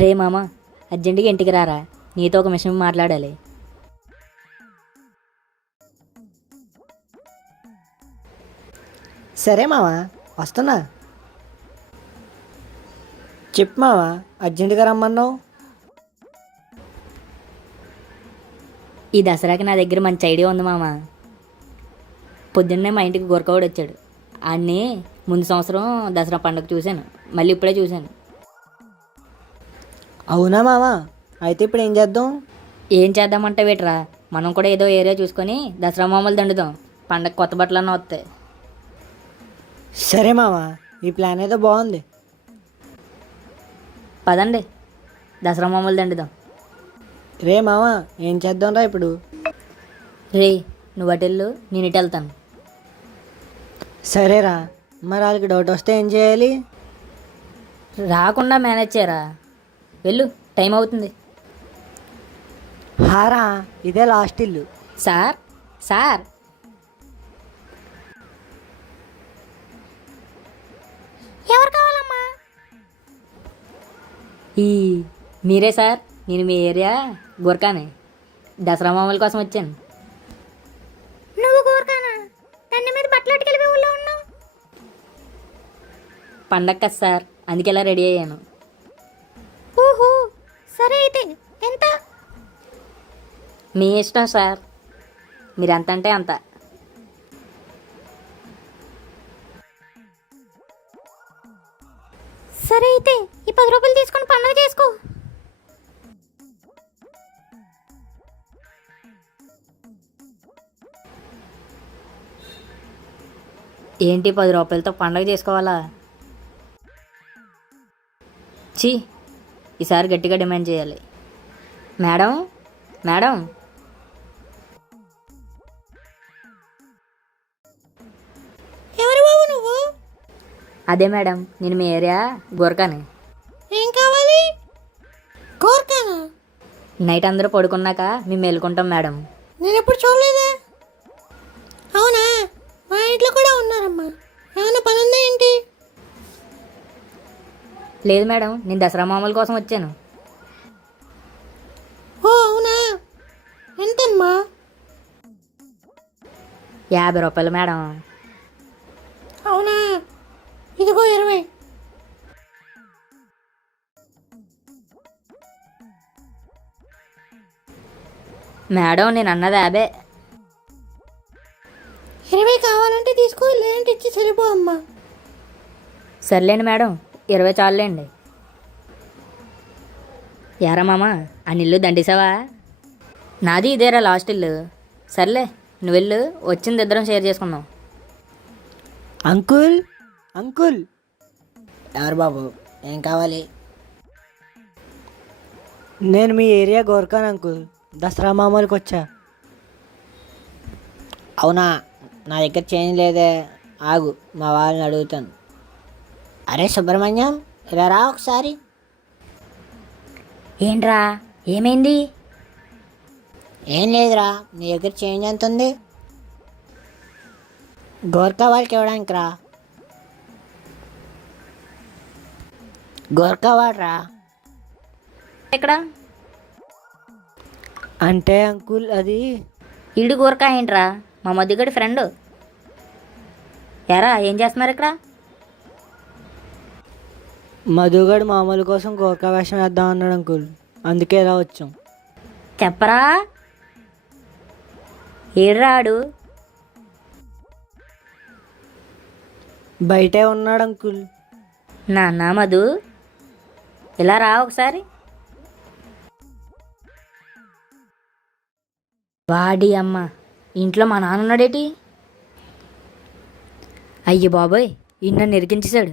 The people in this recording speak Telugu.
రే మామ, అర్జెంటుగా ఇంటికి రారా, నీతో ఒక విషయం మాట్లాడాలి. సరే మావా, వస్తున్నా. చెప్పు మావా, అర్జెంటుగా రమ్మన్నావు. ఈ దసరాకి నా దగ్గర మంచి ఐడియా ఉంది మామ. పొద్దున్నే మా ఇంటికి గొరకవాడు వచ్చాడు. ఆడిని ముందు సంవత్సరం దసరా పండుగ చూశాను, మళ్ళీ ఇప్పుడే చూశాను. అవునా మావా, అయితే ఇప్పుడు ఏం చేద్దాం? ఏం చేద్దామంటే వేట్రా, మనం కూడా ఏదో ఏరియా చూసుకొని దసరా మామూలు దండుదాం. పండగ కొత్త బట్టలన్నా వస్తాయి. సరే మావా, ఈ ప్లాన్ ఏదో బాగుంది. పదండి, దసరా మామూలు దండుదాం. రే మావా, ఏం చేద్దాం రా ఇప్పుడు? రే, నువ్వు అటెళ్ళు, నేను ఇటు వెళ్తాను. సరేరా, మరి వాళ్ళకి డౌట్ వస్తే ఏం చేయాలి? రాకుండా మేనేజ్ చేయరా, వెళ్ళు, టైం అవుతుంది. హారా, ఇదే లాస్ట్ ఇల్లు. సార్ సార్ ఎవరు కావాలమ్మా? మీరే సార్, నేను మీ ఏరియా గోర్ఖానే, దసరా మామూలు కోసం వచ్చాను. నువ్వు కోరుకానా? దాని మీద బట్టలు అట్టుకెళ్ళి ఊళ్ళో ఉన్నావు. పండగ కదా సార్, అందుకే ఇలా రెడీ అయ్యాను. ఓహో, సరే అయితే ఎంత? మీ ఇష్టం సార్, మీరు ఎంత అంటే అంత. సరే అయితే ఈ 10 రూపాయలు తీసుకొని పండుగ చేసుకో. ఏంటి 10 రూపాయలతో పండగ చేసుకోవాలా? ఛీ, ఈసారి గట్టిగా డిమాండ్ చేయాలి. మేడం మేడం, ఎవరు బాబు నువ్వు? అదే మేడం, నేను మీ ఏరియా గోర్ఖానే. ఏం కావాలి? కోరుకానా? నైట్ అందరూ పడుకున్నాక మేము మేలుకుంటాం మేడం. నేను ఎప్పుడు చూడలేదే. అవునా, మా ఇంట్లో కూడా ఉన్నారమ్మా. ఏమైనా పని ఉందా ఏంటి? లేదు మేడం, నేను దసరా మామూలు కోసం వచ్చాను. ఓ అవునా, ఎంతమ్మా? 50 రూపాయలు మేడం. అవునా, ఇదిగో 20. మేడం, నేను అన్నది 50. 20 కావాలంటే తీసుకో, లేదంటే ఇచ్చి చెల్లిపో అమ్మా. సర్లేండి మేడం, 20 చాలులేండి. యారా మామ, ఆ ఇల్లు దండేసావా? నాది ఇదేరా లాస్ట్ ఇల్లు. సర్లే, నువ్వు వెళ్ళు, వచ్చింది ఇద్దరం షేర్ చేసుకుందాం. Uncle, uncle. ఎవరు బాబు, ఏం కావాలి? నేను మీ ఏరియా గోర్ఖాన్ అంకుల్, దసరా మామూలుకి వచ్చా. అవునా, నా దగ్గర చేంజ్ లేదే. ఆగు, మా వాళ్ళని అడుగుతాను. అరే సుబ్రహ్మణ్యం, ఇలా రా ఒకసారి. ఏంట్రా, ఏమైంది? ఏం లేదురా, నీ దగ్గర చేంజ్ ఎంత ఉంది? గోర్ఖా వాళ్ళకి ఇవ్వడానికి రా. గోర్ఖా వాడరా. ఇక్కడ అంటే అంకుల్ అది ఈడు గోర్ఖా ఏంట్రా, మా మధ్యగడి ఫ్రెండ్. ఎరా, ఏం చేస్తున్నారు ఇక్కడ? మధుగడు మామూలు కోసం గోర్ఖా వేషం వేద్దాం అన్నాడు అంకుల్, అందుకే ఇలా వచ్చాం. చెప్పరా, ఏడ్రాడు? బయటే ఉన్నాడు అంకుల్. నాన్న మధు, ఇలా రా ఒకసారి. వాడి అమ్మ, ఇంట్లో మా నాన్న ఉన్నాడేటి? అయ్యి బాబోయ్, ఈయన నన్ను ఇరికించేశాడు.